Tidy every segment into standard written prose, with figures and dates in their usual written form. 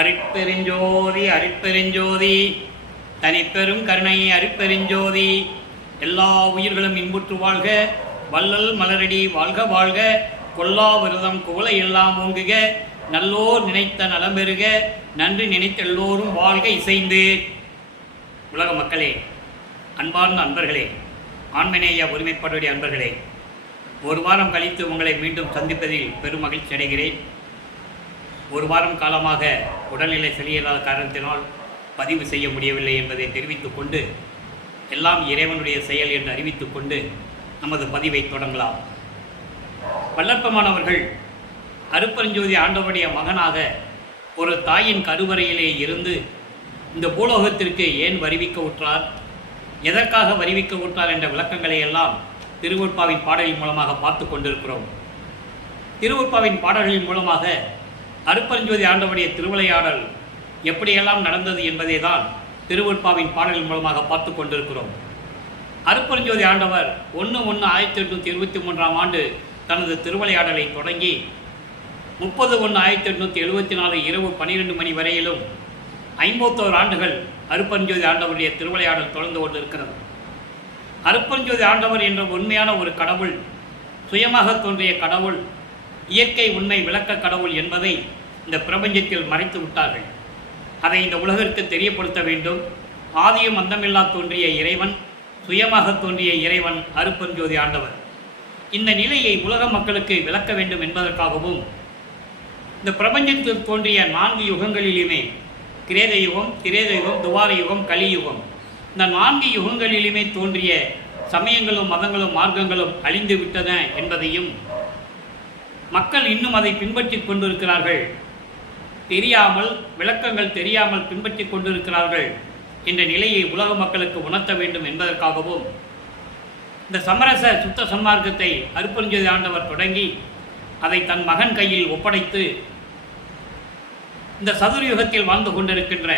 அருட்பெருஞ்சோதி அருட்பெருஞ்சோதி தனிப்பெரும் கருணை அருட்பெருஞ்சோதி. எல்லா உயிர்களும் இன்புற்று வாழ்க, வள்ளல் மலரடி வாழ்க வாழ்க, கொல்லா விரதம் குவளை எல்லாம் ஓங்குக, நல்லோர் நினைத்த நலம் பெறுக, நன்றி நினைத்த எல்லோரும் வாழ்க இசைந்து. உலக மக்களே, அன்பார்ந்த அன்பர்களே, ஆண்மநேய ஒருமைப்பாடுடைய அன்பர்களே, ஒரு வாரம் கழித்து உங்களை மீண்டும் சந்திப்பதில் பெரும் மகிழ்ச்சி அடைகிறேன். ஒரு வாரம் காலமாக உடல்நிலை சரியில்லாத காரணத்தினால் பதிவு செய்ய முடியவில்லை என்பதை தெரிவித்துக் கொண்டு, எல்லாம் இறைவனுடைய செயல் என்று அறிவித்துக் கொண்டு நமது பதிவை தொடங்கலாம். வல்லற்பமானவர்கள் அருட்பெருஞ்சோதி ஆண்டவருடைய மகனாக ஒரு தாயின் கருவறையிலே இருந்து இந்த பூலோகத்திற்கு ஏன் வருவிக்க உற்றார், எதற்காக வருவிக்க உற்றார் என்ற விளக்கங்களை எல்லாம் திருவருட்பாவின் பாடலின் மூலமாக பார்த்து கொண்டிருக்கிறோம். திருவருட்பாவின் பாடல்களின் மூலமாக அருட்பெருஞ்சோதி ஆண்டவருடைய திருவிளையாடல் எப்படியெல்லாம் நடந்தது என்பதை தான் திருவருட்பாவின் பாடலின் மூலமாக பார்த்து கொண்டிருக்கிறோம். அருட்பெருஞ்சோதி ஆண்டவர் 1/1/1823 ஆண்டு தனது திருவிளையாடலை தொடங்கி 30/1/1874 இரவு 12 மணி வரையிலும் 51 ஆண்டுகள் அருட்பெருஞ்சோதி ஆண்டவருடைய திருவிளையாடல் தொடர்ந்து கொண்டிருக்கிறது. அருட்பெருஞ்சோதி ஆண்டவர் என்ற உண்மையான ஒரு கடவுள், சுயமாக தோன்றிய கடவுள், இயற்கை உண்மை விளக்க கடவுள் என்பதை இந்த பிரபஞ்சத்தில் மறைத்து விட்டார்கள். அதை இந்த உலகிற்கு தெரியப்படுத்த வேண்டும். ஆதியும் அந்தமில்லா தோன்றிய இறைவன், சுயமாக தோன்றிய இறைவன் அருட்பெருஞ்சோதி ஆண்டவர். இந்த நிலையை உலக மக்களுக்கு விளக்க வேண்டும் என்பதற்காகவும் இந்த பிரபஞ்சத்தில் தோன்றிய 4 யுகங்களிலுமே, கிரேத யுகம், திரேத யுகம், துவார யுகம், கலியுகம், இந்த 4 யுகங்களிலுமே தோன்றிய சமயங்களும் மதங்களும் மார்க்கங்களும் அழிந்து விட்டன என்பதையும், மக்கள் இன்னும் அதை பின்பற்றி கொண்டிருக்கிறார்கள், தெரியாமல், விளக்கங்கள் தெரியாமல் பின்பற்றி கொண்டிருக்கிறார்கள் என்ற நிலையை உலக மக்களுக்கு உணர்த்த வேண்டும் என்பதற்காகவும் இந்த சமரச சுத்த சன்மார்க்கத்தை அருட்பெருஞ்சோதி ஆண்டவர் தொடங்கி அதை தன் மகன் கையில் ஒப்படைத்து இந்த சதுர்யுகத்தில் வாழ்ந்து கொண்டிருக்கின்ற,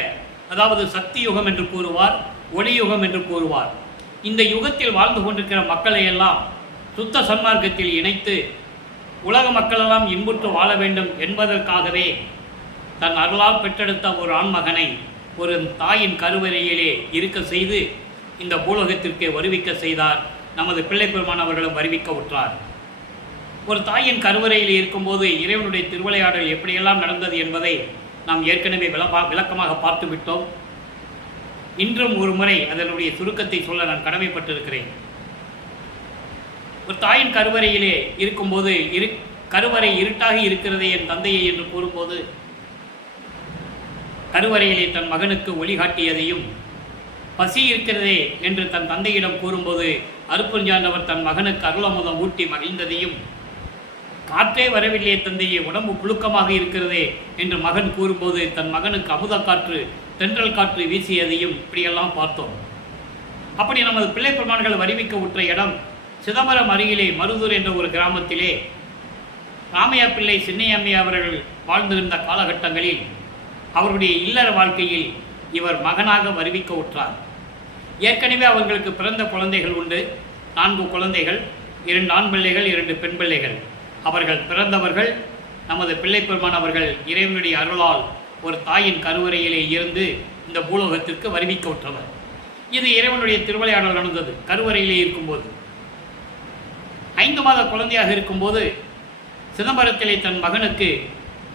அதாவது சக்தி யுகம் என்று கூறுவார், ஒளியுகம் என்று கூறுவார், இந்த யுகத்தில் வாழ்ந்து கொண்டிருக்கிற மக்களை எல்லாம் சுத்த சன்மார்க்கத்தில் இணைத்து உலக மக்களெல்லாம் இன்புற்று வாழ வேண்டும் என்பதற்காகவே தன் அருளால் பெற்றெடுத்த ஒரு ஆண்மகனை ஒரு தாயின் கருவறையிலே இருக்க செய்து இந்த பூலோகத்திற்கு வருவிக்க செய்தார். நமது பிள்ளை பெருமானவர்களும் வருவிக்க உற்றார். ஒரு தாயின் கருவறையில் இருக்கும்போது இறைவனுடைய திருவிளையாடல் எப்படியெல்லாம் நடந்தது என்பதை நாம் ஏற்கனவே விளக்கமாக பார்த்து விட்டோம். இன்றும் ஒரு முறை அதனுடைய சுருக்கத்தை சொல்ல நான் கடமைப்பட்டிருக்கிறேன். ஒரு தாயின் கருவறையிலே இருக்கும்போது கருவறை இருட்டாக இருக்கிறதே என் தந்தையை என்று கூறும்போது, கருவறையிலே தன் மகனுக்கு ஒளிகாட்டியதையும், பசி இருக்கிறதே என்று தன் தந்தையிடம் கூறும்போது அருட்பெருஞ்சாண்டவர் தன் மகனுக்கு அருளமுதம் ஊட்டி மகிழ்ந்ததையும், காற்றே வரவில்லையே தந்தையே, உடம்பு புழுக்கமாக இருக்கிறதே என்று மகன் கூறும்போது தன் மகனுக்கு அமுத காற்று, தென்றல் காற்று வீசியதையும் இப்படியெல்லாம் பார்த்தோம். அப்படி நமது பிள்ளை பெருமான்கள் வருவிக்க உற்ற இடம் சிதம்பரம் அருகிலே மருதூர் என்ற ஒரு கிராமத்திலே ராமையா பிள்ளை சின்னையம்மையா அவர்கள் வாழ்ந்திருந்த காலகட்டங்களில் அவருடைய இல்லற வாழ்க்கையில் இவர் மகனாக வருவிக்க உற்றார். ஏற்கனவே அவர்களுக்கு பிறந்த குழந்தைகள் உண்டு, 4 குழந்தைகள், 2 ஆண் பிள்ளைகள், 2 பெண் பிள்ளைகள். அவர்கள் பிறந்தவர்கள் நமது பிள்ளை பெருமான் அவர்கள் இறைவனுடைய அருளால் ஒரு தாயின் கருவறையிலே இருந்து இந்த பூலோகத்திற்கு வருவிக்க உற்றவர். இது இறைவனுடைய திருவிளையாடல் நடந்தது கருவறையிலே இருக்கும்போது. 5 மாத குழந்தையாக இருக்கும்போது சிதம்பரத்திலே தன் மகனுக்கு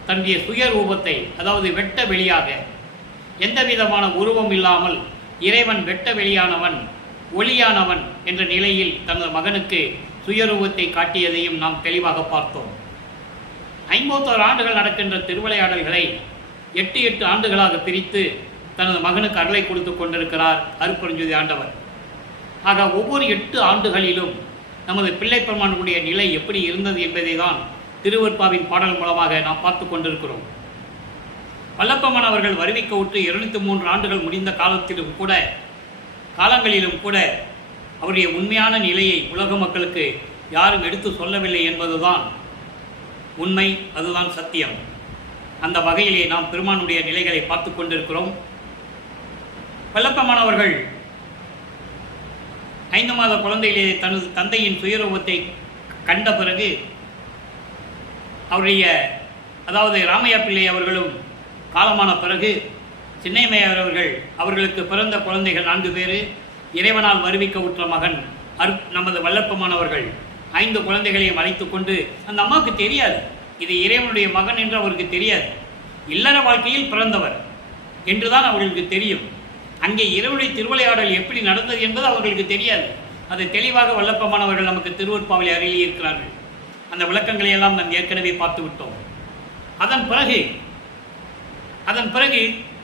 தன்னுடைய சுய ரூபத்தை, அதாவது வெட்ட வெளியாக, எந்த விதமான உருவம் இல்லாமல் இறைவன் வெட்ட வெளியானவன், ஒளியானவன் என்ற நிலையில் தனது மகனுக்கு சுயரூபத்தை காட்டியதையும் நாம் தெளிவாக பார்த்தோம். 51 ஆண்டுகள் நடக்கின்ற திருவிளையாடல்களை 8 ஆண்டுகளாக பிரித்து தனது மகனுக்கு அருளை கொடுத்து கொண்டிருக்கிறார் அருட்பெருஞ்சோதி ஆண்டவர். ஆக ஒவ்வொரு 8 ஆண்டுகளிலும் நமது பிள்ளை பெருமானுடைய நிலை எப்படி இருந்தது என்பதை தான் திருவருட்பாவின் பாடல் மூலமாக நாம் பார்த்து கொண்டிருக்கிறோம். வல்லப்பெருமான் அவர்கள் வருவிக்க உற்று 203 ஆண்டுகள் முடிந்த காலங்களிலும் கூட அவருடைய உண்மையான நிலையை உலக மக்களுக்கு யாரும் எடுத்து சொல்லவில்லை என்பதுதான் உண்மை, அதுதான் சத்தியம். அந்த வகையிலே நாம் பெருமானுடைய நிலைகளை பார்த்து கொண்டிருக்கிறோம். வல்லப்பெருமான் அவர்கள் 5 மாத குழந்தையிலே தனது தந்தையின் சுயரூபத்தை கண்ட பிறகு அவருடைய, அதாவது ராமையா பிள்ளை அவர்களும் காலமான பிறகு சின்னையம்மையார் அவர்களுக்கு பிறந்த குழந்தைகள் 4 பேர், இறைவனால் வருவிக்க உற்ற மகன் நமது வல்லப்பமானவர்கள் 5 குழந்தைகளையும் அழைத்து கொண்டு, அந்த அம்மாவுக்கு தெரியாது இது இறைவனுடைய மகன் என்று அவருக்கு தெரியாது. இல்லற வாழ்க்கையில் பிறந்தவர் என்றுதான் அவர்களுக்கு தெரியும். அங்கே இறைவனுடைய திருவிளையாடல் எப்படி நடந்தது என்பது அவர்களுக்கு தெரியாது. அது தெளிவாக வல்லப்பமானவர்கள் நமக்கு திருவொற்பாவிலே அருளி இருக்கிறார்கள். அந்த விளக்கங்களை எல்லாம் நாம் ஏற்கனவே பார்த்து விட்டோம். அதன் பிறகு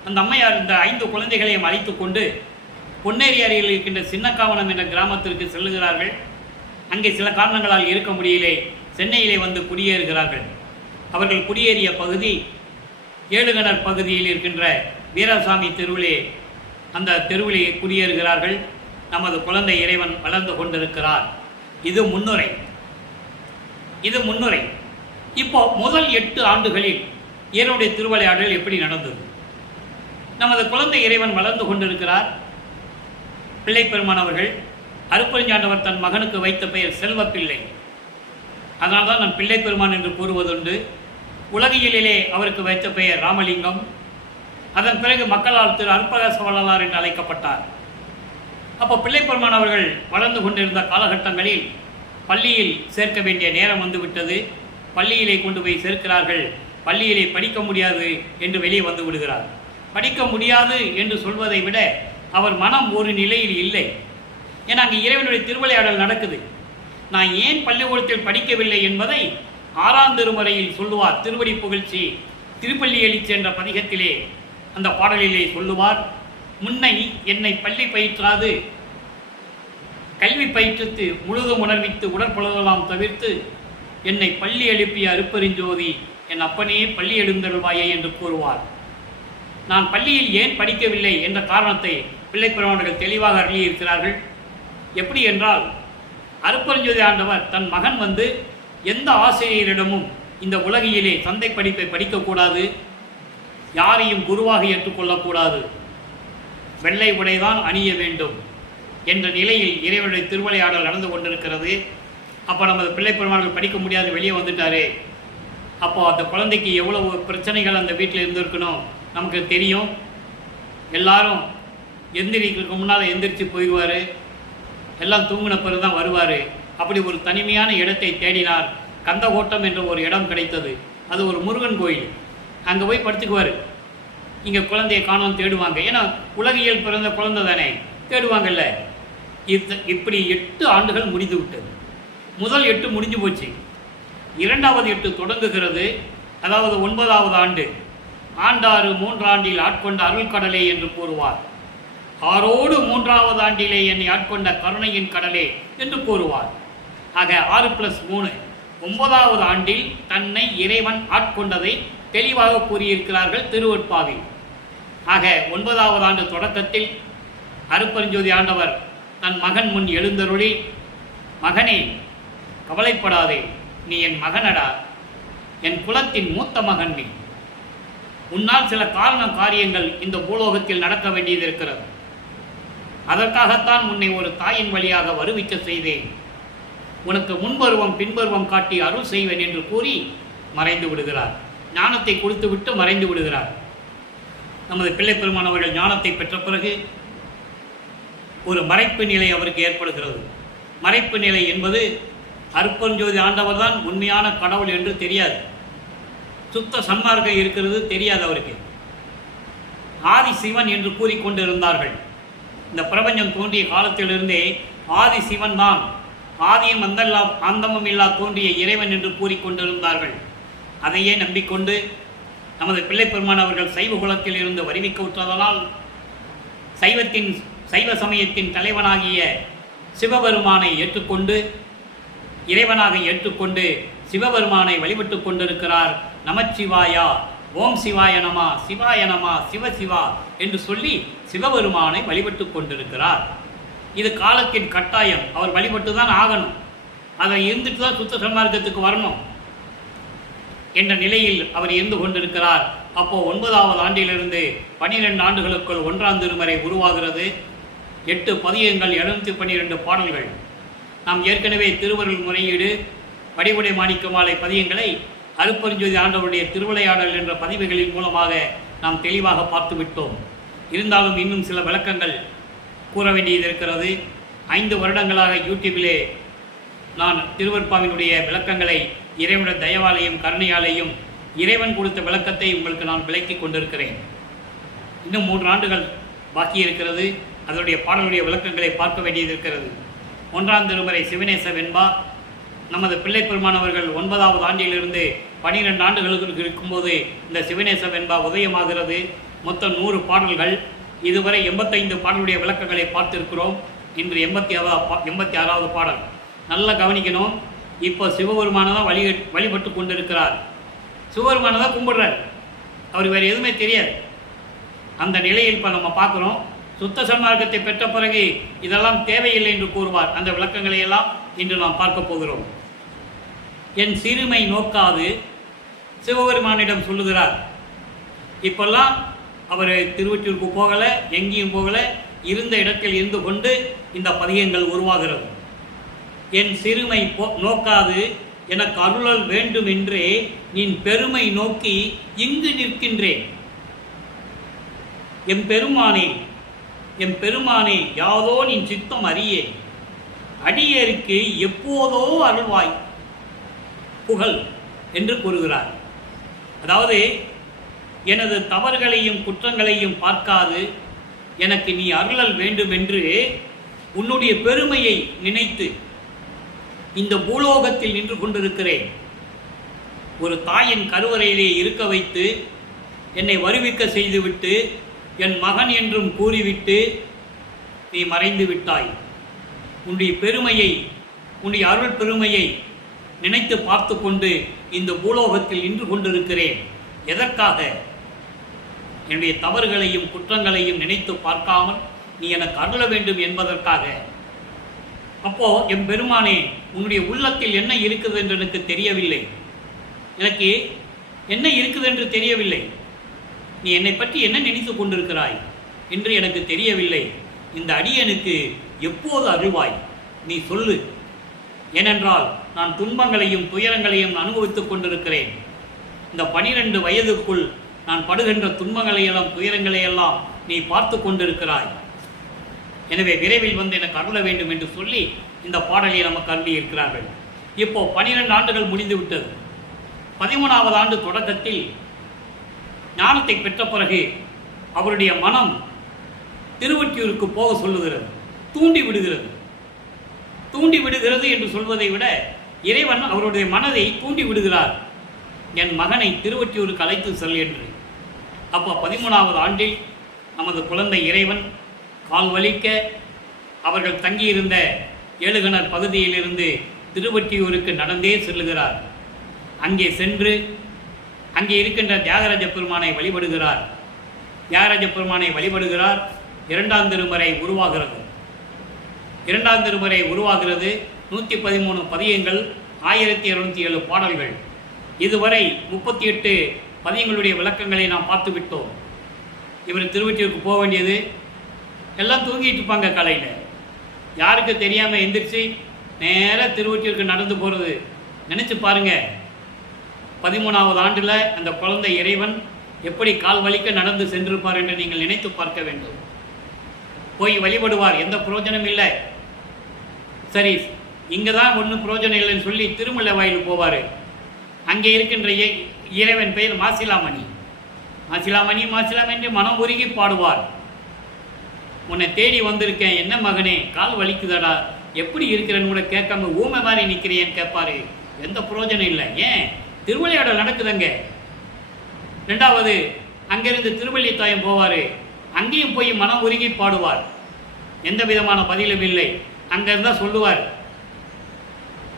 அந்த அம்மையார் இந்த 5 குழந்தைகளையும் அழைத்து கொண்டு பொன்னேரி அருகில் இருக்கின்ற சின்னக்காவனம் என்ற கிராமத்திற்கு செல்லுகிறார்கள். அங்கே சில காரணங்களால் இருக்க முடியலே சென்னையிலே வந்து குடியேறுகிறார்கள். அவர்கள் குடியேறிய பகுதி ஏழுகணர் பகுதியில் இருக்கின்ற வீராசாமி தெருவிலே, அந்த தெருவிலே குடியேறுகிறார்கள். நமது குழந்தை இறைவன் வளர்ந்து கொண்டிருக்கிறார். இது முன்னுரை. இப்போ முதல் 8 ஆண்டுகளில் இறைவனுடைய திருவிளையாடல் எப்படி நடந்தது? நமது குழந்தை இறைவன் வளர்ந்து கொண்டிருக்கிறார். பிள்ளைப்பெருமான் அவர்கள் அருட்பெருஞ்சாண்டவர் தன் மகனுக்கு வைத்த பெயர் செல்வப்பிள்ளை. அதனால்தான் நான் பிள்ளைப்பெருமான் என்று கூறுவதுண்டு. உலகியலிலே அவருக்கு வைத்த பெயர் ராமலிங்கம். அதன் பிறகு மக்களால் திரு அருட்பிரகாச வள்ளலார் என்று அழைக்கப்பட்டார். அப்போ பிள்ளைப்பெருமான் அவர்கள் வளர்ந்து கொண்டிருந்த காலகட்டங்களில் பள்ளியில் சேர்க்க வேண்டிய நேரம் வந்துவிட்டது. பள்ளியிலே கொண்டு போய் சேர்க்கிறார்கள். பள்ளியிலே படிக்க முடியாது என்று வெளியே வந்து விடுகிறார். படிக்க முடியாது என்று சொல்வதை விட அவர் மனம் ஒரு நிலையில் இல்லை. ஏன்னா அங்கே இறைவனுடைய திருவிளையாடல் நடக்குது. நான் ஏன் பள்ளிக்கூடத்தில் படிக்கவில்லை என்பதை 6ஆம் திருமுறையில் சொல்லுவார். திருவடி புகழ்ச்சி திருப்பள்ளி எழுச்சி என்ற பதிகத்திலே அந்த பாடலிலே சொல்லுவார். முன்னை என்னை பள்ளி பயிற்றாது கல்வி பயிற்றுத்து முழுதும் உணர்வித்து உடற்பொழுதெல்லாம் தவிர்த்து என்னை பள்ளி எழுப்பிய அருப்பெருஞ்சோதி என் அப்பனே பள்ளி எழுந்தருள்வாயே என்று கூறுவார். நான் பள்ளியில் ஏன் படிக்கவில்லை என்ற காரணத்தை பிள்ளைப்பெருமானவர்கள் தெளிவாக அருளியிருக்கிறார்கள். எப்படி என்றால், அருட்பெருஞ்சோதி ஆண்டவர் தன் மகன் வந்து எந்த ஆசிரியரிடமும் இந்த உலகிலே சந்தை படிப்பை படிக்கக்கூடாது, யாரையும் குருவாக ஏற்றுக்கொள்ளக்கூடாது, வெள்ளை உடைதான் அணிய வேண்டும் என்ற நிலையில் இறைவனுடைய திருவிளையாடல் நடந்து கொண்டிருக்கிறது. அப்போ நமது பிள்ளைப்பெருமானவர்கள் படிக்க முடியாது, வெளியே வந்துட்டாரு. அப்போ அந்த குழந்தைக்கு எவ்வளவு பிரச்சனைகள் அந்த வீட்டில் இருந்திருக்கணும் நமக்கு தெரியும். எல்லாரும் எந்திரிக்கிறதுக்கு முன்னால் எந்திரிச்சு போயிடுவார், எல்லாம் தூங்கின பிறகு தான் வருவார். அப்படி ஒரு தனிமையான இடத்தை தேடினார். கந்தகோட்டம் என்ற ஒரு இடம் கிடைத்தது. அது ஒரு முருகன் கோயில். அங்கே போய் படுத்துக்குவார். இங்கே குழந்தையை காணோம் தேடுவாங்க. ஏன்னா உலகியல் பிறந்த குழந்தை தானே, தேடுவாங்கல்ல. இப்படி 8 ஆண்டுகள் முடிந்து விட்டது. முதல் 8 முடிஞ்சு போச்சு. 2வது 8 தொடங்குகிறது. அதாவது 9வது ஆண்டு. ஆண்டாறு 3 ஆண்டில் ஆட்கொண்ட அருள் கடலே என்று கூறுவார். ஆரோடு 3வது ஆண்டிலே என்னை ஆட்கொண்ட கருணையின் கடலே என்று கூறுவார். ஆக 6+3 9வது ஆண்டில் தன்னை இறைவன் ஆட்கொண்டதை தெளிவாக கூறியிருக்கிறார்கள் திருவொற்பாவில். ஆக 9வது ஆண்டு தொடக்கத்தில் அருட்பெருஞ்சோதி ஆண்டவர் தன் மகன் முன் எழுந்தருளி, மகனே கவலைப்படாதே, நீ என் மகனடா, என் குலத்தின் மூத்த மகன் நீ. உன்னால் சில காரியங்கள் இந்த பூலோகத்தில் நடக்க வேண்டியது இருக்கிறது. அதற்காகத்தான் உன்னை ஒரு தாயின் வழியாக வருவிக்க செய்தேன். உனக்கு முன்பருவம் பின்பருவம் காட்டி அருள் செய்வேன் என்று கூறி மறைந்து விடுகிறார். ஞானத்தை கொடுத்துவிட்டு மறைந்து விடுகிறார். நமது பிள்ளைப்பெருமான் அவர்கள் ஞானத்தை பெற்ற பிறகு ஒரு மறைப்பு நிலை அவருக்கு ஏற்படுகிறது. மறைப்பு நிலை என்பது அருட்பெருஞ்சோதி ஆண்டவர் தான் உண்மையான கடவுள் என்று தெரியாது. சுத்த சன்மார்க்கம் இருக்கிறது தெரியாது அவருக்கு. ஆதி சிவன் என்று கூறிக்கொண்டிருந்தார்கள். இந்த பிரபஞ்சம் தோன்றிய காலத்திலிருந்தே ஆதி சிவன் தான், ஆதியும் அந்தமும் இல்லா தோன்றிய இறைவன் என்று கூறிக்கொண்டிருந்தார்கள். அதையே நம்பிக்கொண்டு நமது பிள்ளைப்பெருமான் அவர்கள் சைவ குலத்தில் இருந்து வருவிக்க உற்றதனால் சைவ சமயத்தின் தலைவனாகிய சிவபெருமானை ஏற்றுக்கொண்டு, இறைவனாக ஏற்றுக்கொண்டு சிவபெருமானை வழிபட்டு கொண்டிருக்கிறார். நமச்சிவாயா, ஓம் சிவாய நமா, சிவாய நமா, சிவசிவா என்று சொல்லி சிவபெருமானை வழிபட்டு கொண்டிருக்கிறார். இது காலத்தின் கட்டாயம். அவர் வழிபட்டு தான் ஆகணும். அதை இருந்துட்டு தான் சுத்த சன்மார்க்கத்துக்கு வரணும் என்ற நிலையில் அவர் இருந்து கொண்டிருக்கிறார். அப்போ 9வது ஆண்டிலிருந்து 12 ஆண்டுகளுக்குள் 1ஆம் திருமுறை உருவாகிறது. 8 பதிகங்கள், 712 பாடல்கள். நாம் ஏற்கனவே திருவருள் முறையீடு, வடிவுடை மாணிக்க மாலை பதிகங்களை அருட்பெருஞ்சோதி ஆண்டவருடைய திருவிளையாடல் என்ற பதிவுகளின் மூலமாக நாம் தெளிவாக பார்த்து விட்டோம். இருந்தாலும் இன்னும் சில விளக்கங்கள் கூற வேண்டியது இருக்கிறது. 5 வருடங்களாக யூடியூபிலே நான் திருவருட்பாவினுடைய விளக்கங்களை இறைவனுடைய தயவாலையும் கருணையாலையும் இறைவன் கொடுத்த விளக்கத்தை உங்களுக்கு நான் விளக்கி கொண்டிருக்கிறேன். இன்னும் 3 ஆண்டுகள் பாக்கி இருக்கிறது. அதனுடைய பாடலுடைய விளக்கங்களை பார்க்க வேண்டியது இருக்கிறது. 1ஆம் திருமுறை சிவநேச வெண்பா நமது பிள்ளை பெருமானவர்கள் 9வது ஆண்டிலிருந்து 12 ஆண்டுகளுக்கு இருக்கும்போது இந்த சிவநேச வெண்பா உதயமாகிறது. மொத்தம் 100 பாடல்கள். இதுவரை 85 பாடலுடைய விளக்கங்களை பார்த்திருக்கிறோம். இன்று 86வது பாடல். நல்லா கவனிக்கணும். இப்போ சிவபெருமான தான் வழிபட்டு கொண்டிருக்கிறார். சிவபெருமான தான் கும்பிடுறார். அவர் வேறு எதுவுமே தெரியாது. அந்த நிலையில் இப்போ நம்ம பார்க்குறோம். சுத்த சன்மார்க்கத்தை பெற்ற பிறகு இதெல்லாம் தேவையில்லை என்று கூறுவார். அந்த விளக்கங்களை எல்லாம் இன்று நாம் பார்க்க போகிறோம். என் சிறுமை நோக்காது சிவபெருமானிடம் சொல்லுகிறார். இப்பெல்லாம் அவர் திருவொற்றியூருக்கு போகலை, எங்கேயும் போகலை, இருந்த இடத்தில் இருந்து கொண்டு இந்த பதிகங்கள் உருவாகிறது. என் சிறுமை நோக்காது எனக்கு அருளல் வேண்டும் என்றே நின் பெருமை நோக்கி இங்கு நிற்கின்றேன். எம் பெருமானே யாதோ நின் சித்தம் அறியே, அடியேருக்கு எப்போதோ அருள்வாய் புகழ் என்று கூறுகிறார். அதாவது எனது தவறுகளையும் குற்றங்களையும் பார்க்காது எனக்கு நீ அருளல் வேண்டும் என்று உன்னுடைய பெருமையை நினைத்து இந்த பூலோகத்தில் நின்று கொண்டிருக்கிறேன். ஒரு தாயின் கருவறையிலே இருக்க வைத்து என்னை வருவிக்க செய்துவிட்டு என் மகன் என்றும் கூறிவிட்டு நீ மறைந்து விட்டாய். உன்னுடைய பெருமையை, உன்னுடைய அருள் பெருமையை நினைத்து பார்த்து கொண்டு இந்த பூலோகத்தில் நின்று கொண்டிருக்கிறேன். எதற்காக? என்னுடைய தவறுகளையும் குற்றங்களையும் நினைத்து பார்க்காமல் நீ எனக்கு அருள வேண்டும் என்பதற்காக. அப்போ என் பெருமானே, உன்னுடைய உள்ளத்தில் என்ன இருக்குது என்று எனக்கு தெரியவில்லை. எனக்கு என்ன இருக்குது என்று தெரியவில்லை. நீ என்னை பற்றி என்ன நினைத்து கொண்டிருக்கிறாய் என்று எனக்கு தெரியவில்லை. இந்த அடியனுக்கு எப்போது அருள்வாய் நீ சொல்லு. ஏனென்றால் நான் துன்பங்களையும் துயரங்களையும் அனுபவித்துக் கொண்டிருக்கிறேன். இந்த 12 வயதுக்குள் நான் படுகின்ற துன்பங்களையெல்லாம் துயரங்களையெல்லாம் நீ பார்த்து கொண்டிருக்கிறாய். எனவே விரைவில் வந்து எனக்கு அருள வேண்டும் என்று சொல்லி இந்த பாடலை நமக்கு அருளி இருக்கிறார்கள். இப்போ 12 ஆண்டுகள் முடிந்து விட்டது. 13வது ஆண்டு தொடக்கத்தில் ஞானத்தை பெற்ற பிறகு அவருடைய மனம் திருவொற்றியூருக்கு போக சொல்லுகிறது, தூண்டி விடுகிறது என்று சொல்வதை விட இறைவன் அவருடைய மனதை தூண்டி விடுகிறார். என் மகனை திருவொற்றியூருக்கு அழைத்து செல் என்று. அப்போ 13வது ஆண்டில் நமது குழந்தை இறைவன் கால் வலிக்க அவர்கள் தங்கியிருந்த ஏழுகணர் பகுதியிலிருந்து திருவொற்றியூருக்கு நடந்தே செல்லுகிறார். அங்கே சென்று அங்கே இருக்கின்ற தியாகராஜ பெருமானை வழிபடுகிறார். தியாகராஜ பெருமானை வழிபடுகிறார். 2ஆம் திருமுறை உருவாகிறது. 2ஆம் திருமுறை உருவாகிறது. 113 பதியங்கள், 1207 பாடல்கள். இதுவரை 38 பதியங்களுடைய விளக்கங்களை நாம் பார்த்து விட்டோம். இவர் திருவொற்றியூருக்கு போக வேண்டியது. எல்லாம் தூங்கிட்டு இருப்பாங்க காலையில். யாருக்கு தெரியாமல் எந்திரிச்சு நேராக திருவொற்றியூருக்கு நடந்து போகிறது. நினச்சி பாருங்கள், 13வது ஆண்டில் அந்த குழந்தை இறைவன் எப்படி கால் வலிக்க நடந்து சென்றிருப்பார் என்று நீங்கள் நினைத்து பார்க்க வேண்டும். போய் வழிபடுவார், எந்த பிரயோஜனம் இல்லை. சரி, இங்கே தான் ஒன்றும் பிரயோஜனம் இல்லைன்னு சொல்லி திருமலை வாயில் போவார். அங்கே இருக்கின்ற இறைவன் பெயர் மாசிலாமணி. மாசிலாமணி என்று மனம் உருகி பாடுவார். உன்னை தேடி வந்திருக்கேன், என்ன மகனே கால் வலிக்குதாடா, எப்படி இருக்கிறேன்னு கூட கேட்காம ஊமை மாதிரி நிற்கிறேன்னு கேட்பாரு. எந்த பிரயோஜனம் இல்லை. ஏன்? திருவிளையாடல் நடக்குதுங்க. 2வது அங்கிருந்து திருவள்ளித்தாயம் போவார். அங்கேயும் போய் மனம் உருகி பாடுவார். எந்த விதமான பதிலும் இல்லை. அங்கிருந்தால் சொல்லுவார்,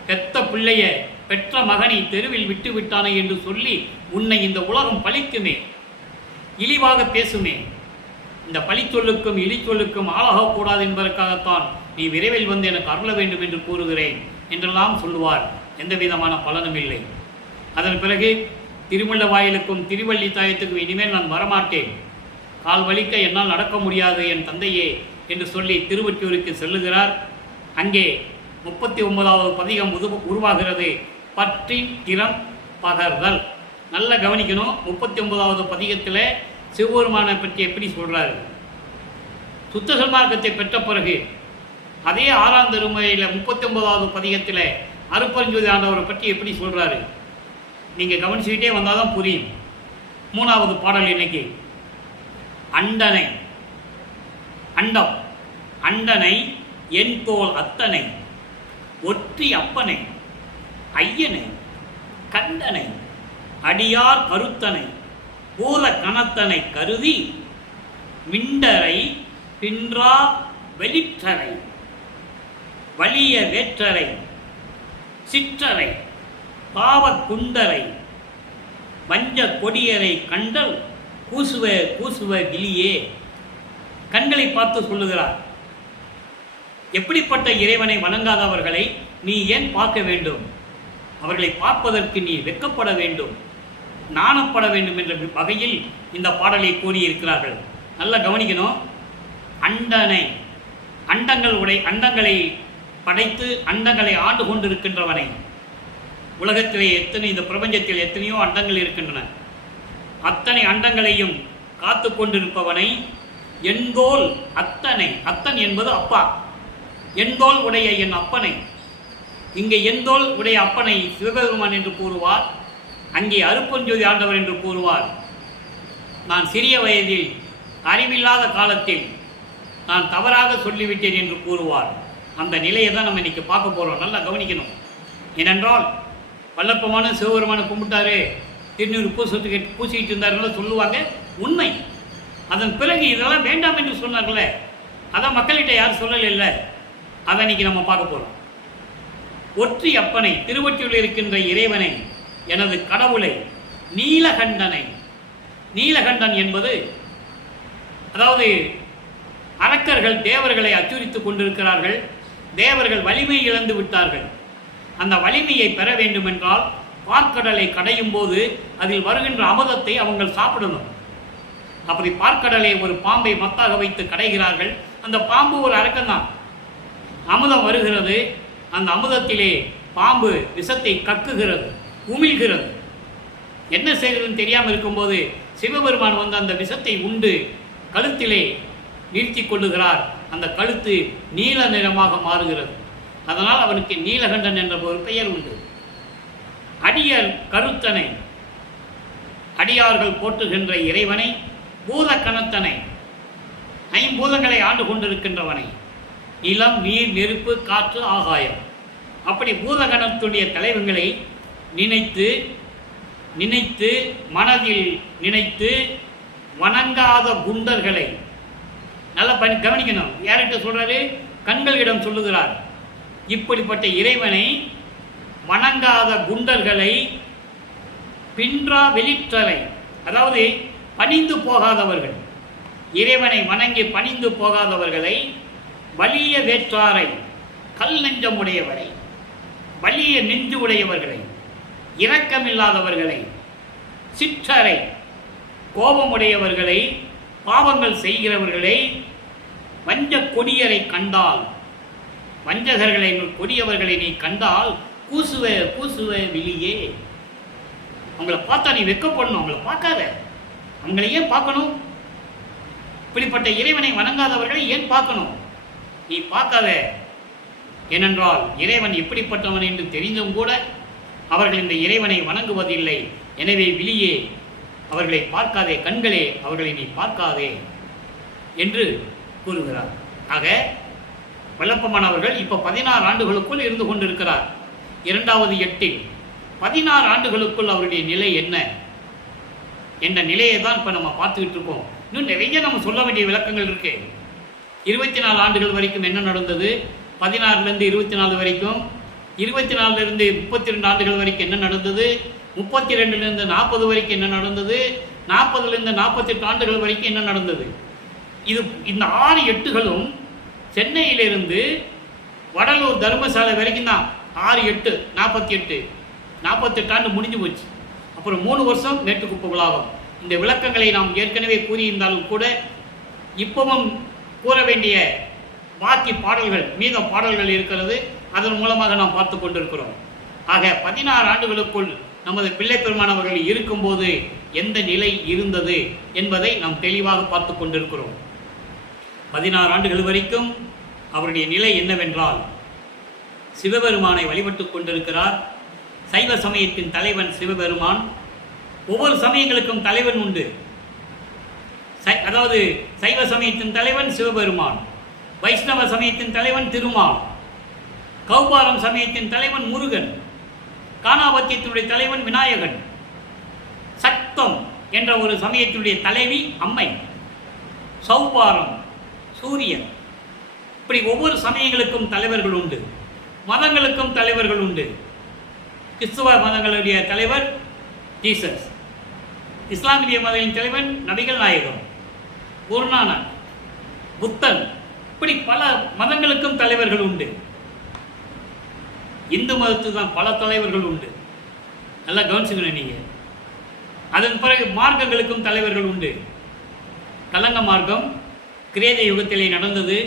பெத்த பிள்ளைய பெற்ற மகனை தெருவில் விட்டு விட்டானே என்று சொல்லி உன்னை இந்த உலகம் பழிக்குமே, இழிவாக பேசுமே. இந்த பழிச்சொல்லுக்கும் இழிச்சொல்லுக்கும் ஆளாகக்கூடாது என்பதற்காகத்தான் நீ விரைவில் வந்து எனக்கு அருள வேண்டும் என்று கூறுகிறேன் என்றெல்லாம் சொல்லுவார். எந்த விதமான பலனும் இல்லை. அதன் பிறகு திருமுல்ல வாயிலுக்கும் திருவள்ளித்தாயத்துக்கும் இனிமேல் நான் வரமாட்டேன், கால் வலிக்க என்னால் நடக்க முடியாது என் தந்தையே என்று சொல்லி திருவொற்றியூருக்கு செல்லுகிறார். அங்கே 39வது பதிகம் உருவாகிறது. பற்றி திறம் பகர்தல். நல்லா கவனிக்கணும். 39வது பதிகத்தில் சிவபெருமானை பற்றி எப்படி சொல்கிறாரு? சுத்த சன்மார்க்கத்தை பெற்ற பிறகு அதே 6ஆம் திருமுறையில் 39வது பதிகத்தில் அருட்பெருஞ்ஜோதி ஆண்டவரை பற்றி எப்படி சொல்கிறாரு? நீங்கள் கவனிச்சுக்கிட்டே வந்தால் தான் புரியும். 3வது பாடல் இன்னைக்கு அண்டனை, அண்டம், அண்டனை என் தோல் அத்தனை ஒற்றி அப்பனை ஐயனை கண்டனை அடியார் கருத்தனை பூத கணத்தனை கருதி விண்டரை பின்றா வெளிற்றரை வலிய வேற்றரை சிற்றரை பாவக் குண்டரை வஞ்ச கொடியரை கண்டல் கூசுவ கூசுவ கிளியே. கண்களை பார்த்து சொல்லுகிறார், எப்படிப்பட்ட இறைவனை வணங்காதவர்களை நீ ஏன் பார்க்க வேண்டும்? அவர்களை பார்ப்பதற்கு நீ வெட்கப்பட வேண்டும், நாணப்பட வேண்டும் என்ற வகையில் இந்த பாடலை கூறியிருக்கிறார்கள். நல்லா கவனிக்கணும். அண்டனை, அண்டங்களை படைத்து அண்டங்களை ஆண்டு கொண்டிருக்கின்றவனை, உலகத்திலே இந்த பிரபஞ்சத்தில் எத்தனையோ அண்டங்கள் இருக்கின்றன, அத்தனை அண்டங்களையும் காத்து கொண்டிருப்பவனை, எண்தோல் அத்தனை, அத்தன் என்பது அப்பா, எண்தோல் உடைய என் அப்பனை. இங்கே எண்தோல் உடைய அப்பனை சிவபெருமான் என்று கூறுவார், அங்கே அருட்பெருஞ்ஜோதி ஆண்டவர் என்று கூறுவார். நான் சிறிய வயதில் அறிவில்லாத காலத்தில் நான் தவறாக சொல்லிவிட்டேன் என்று கூறுவார். அந்த நிலையை தான் நம்ம இன்றைக்கி பார்க்க போகிறோம். நல்லா கவனிக்கணும். ஏனென்றால் வல்லப்பமான சிவபெருமானை கும்பிட்டாரு, திருநீர் பூசிக்கிட்டு இருந்தார்கள் சொல்லுவாங்க, உண்மை. அதன் பிறகு இதெல்லாம் வேண்டாம் என்று சொன்னார்களே, அதான் மக்கள்கிட்ட யாரும் சொல்லலை. அதை இன்னைக்கு நம்ம பார்க்க போகிறோம். ஒற்றி அப்பனை, திருவொற்றியில் இருக்கின்ற இறைவனை, எனது கடவுளை, நீலகண்டனை. நீலகண்டன் என்பது, அதாவது அரக்கர்கள் தேவர்களை அச்சுறுத்திக் கொண்டிருக்கிறார்கள், தேவர்கள் வலிமை இழந்து விட்டார்கள். அந்த வலிமையை பெற வேண்டுமென்றால் பார்க்கடலை கடையும் போது அதில் வருகின்ற அமுதத்தை அவங்க சாப்பிடணும். அப்படி பார்க்கடலை ஒரு பாம்பை மத்தாக வைத்து கடைகிறார்கள். அந்த பாம்பு ஒரு அரக்கம்தான். அமுதம் வருகிறது, அந்த அமுதத்திலே பாம்பு விஷத்தை கக்குகிறது, உமிழ்கிறது. என்ன செய்கிறதுன்னு தெரியாமல் இருக்கும்போது சிவபெருமான் வந்து அந்த விஷத்தை உண்டு கழுத்திலே நிறுத்தி கொள்ளுகிறார். அந்த கழுத்து நீல நிறமாக மாறுகிறது. அதனால் அவனுக்கு நீலகண்டன் என்ற ஒரு பெயர் உண்டு. அடியார் கருத்தனை, அடியார்கள் போற்றுகின்ற இறைவனை, பூத கணத்தனை, ஐம்பூதங்களை ஆண்டு கொண்டிருக்கின்றவனை, நிலம், நீர், நெருப்பு, காற்று, ஆகாயம், அப்படி பூதகணத்துடைய தலைவங்களை நினைத்து நினைத்து மனதில் நினைத்து வணங்காத குண்டர்களை, நல்லா கவனிக்கணும். யார்கிட்ட சொல்றாரு? கண்களிடம் சொல்லுகிறார். இப்படிப்பட்ட இறைவனை வணங்காத குண்டர்களை, பின்றா வெளிற்றரை, அதாவது பணிந்து போகாதவர்கள், இறைவனை வணங்கி பணிந்து போகாதவர்களை, வலிய வேற்றாரை, கல் நெஞ்சமுடையவரை, வலிய நெஞ்சு உடையவர்களை, இரக்கமில்லாதவர்களை, சிற்றரை, கோபமுடையவர்களை, பாவங்கள் செய்கிறவர்களை, வஞ்ச கொடியரை கண்டால், வஞ்சகர்களை, கொடியவர்களை நீ கண்டால் கூசுவ கூசுவ விழியே. அவங்கள பார்த்தா நீ வெட்கப்படணும். அவங்கள பார்க்காத. அவங்களை ஏன் பார்க்கணும்? இப்படிப்பட்ட இறைவனை வணங்காதவர்களை ஏன் பார்க்கணும்? நீ பார்க்காத. ஏனென்றால் இறைவன் எப்படிப்பட்டவன் என்று தெரிந்தும் கூட அவர்கள் இந்த இறைவனை வணங்குவதில்லை. எனவே விழியே, அவர்களை பார்க்காதே, கண்களே, அவர்களை நீ பார்க்காதே என்று கூறுகிறார். ஆக வல்லப்பமானவர்கள் இப்போ 16 ஆண்டுகளுக்குள் இருந்து கொண்டிருக்கிறார். 2வது 8 16 ஆண்டுகளுக்குள் அவருடைய நிலை என்ன என்ற நிலையை தான் இப்போ நம்ம பார்த்துக்கிட்டு இருக்கோம். இன்னும் நிறைய நம்ம சொல்ல வேண்டிய விளக்கங்கள் இருக்கு. 24 ஆண்டுகள் வரைக்கும் என்ன நடந்தது, 16லேருந்து 24 வரைக்கும், 24லேருந்து 32 ஆண்டுகள் வரைக்கும் என்ன நடந்தது, 32லேருந்து 40 வரைக்கும் என்ன நடந்தது, 40லேருந்து 48 ஆண்டுகள் வரைக்கும் என்ன நடந்தது. இந்த 6 8களும் சென்னையிலிருந்து வடலூர் தர்மசாலை வரைக்கும் தான். 6 8 48 ஆண்டு முடிஞ்சு போச்சு. அப்புறம் 3 வருஷம் மேட்டுக்குப்ப விழாவும். இந்த விளக்கங்களை நாம் ஏற்கனவே கூறியிருந்தாலும் கூட இப்பவும் கூற வேண்டிய பாக்கி பாடல்கள், மீத பாடல்கள் இருக்கிறது. அதன் மூலமாக நாம் பார்த்து கொண்டிருக்கிறோம். ஆக 16 ஆண்டுகளுக்குள் நமது பிள்ளை பெருமானவர்கள் இருக்கும்போது எந்த நிலை இருந்தது என்பதை நாம் தெளிவாக பார்த்து கொண்டிருக்கிறோம். 16 ஆண்டுகள் வரைக்கும் அவருடைய நிலை என்னவென்றால் சிவபெருமானை வழிபட்டு கொண்டிருக்கிறார். சைவ சமயத்தின் தலைவன் சிவபெருமான். ஒவ்வொரு சமயங்களுக்கும் தலைவன் உண்டு. அதாவது சைவ சமயத்தின் தலைவன் சிவபெருமான், வைஷ்ணவ சமயத்தின் தலைவன் திருமால், கௌபாரம் சமயத்தின் தலைவன் முருகன், காணாபத்தியத்தினுடைய தலைவன் விநாயகன், சக்தம் என்ற ஒரு சமயத்தினுடைய தலைவி அம்மை, சௌபாரம் சூரியன். இப்படி ஒவ்வொரு சமயங்களுக்கும் தலைவர்கள் உண்டு, மதங்களுக்கும் தலைவர்கள் உண்டு. கிறிஸ்துவ மதங்களுடைய தலைவர் ஜீசஸ், இஸ்லாமிய மதத்தின் தலைவன் நபிகள் நாயகம், குருநானக், புத்தன். இப்படி பல மதங்களுக்கும் தலைவர்கள் உண்டு. இந்து மதத்துக்கு தான் பல தலைவர்கள் உண்டு. நல்லா கவனிச்சுக்கணும் நீங்கள். அதன் பிறகு மார்க்கங்களுக்கும் தலைவர்கள் உண்டு. கலங்க மார்க்கம் கிரேத யுகத்திலே நடந்தது.